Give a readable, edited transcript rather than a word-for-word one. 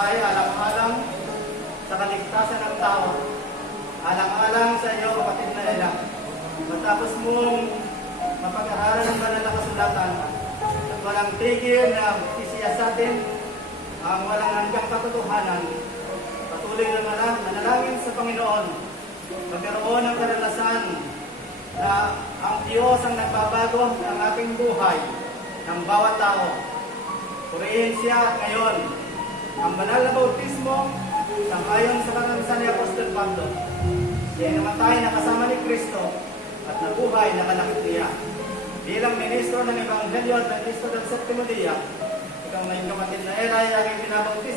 ay alang-alang sa kaligtasan ng tao. Alang-alang sa iyo, kapatid na Ella. Matapos mong mapag-aaral ng banal na kasulatan at walang tigil na sisiya sa atin ang walang hanggang katotohanan, patuloy na manalangin sa Panginoon, magkaroon ng karanasan na ang Diyos ang nagbabago ng ating buhay, ng bawat tao. Purihin siya at ngayon, ang banal na bautismo, sangayon sa karanasan ni Apostol Pablo. Siya namatay na kasama ni Kristo at nabuhay na kalakit niya. Bilang ministro ng Ebanghelyo at ministro ng Septimo Dia, ikaw na yung kapatid na Ella ay aking pinabautismo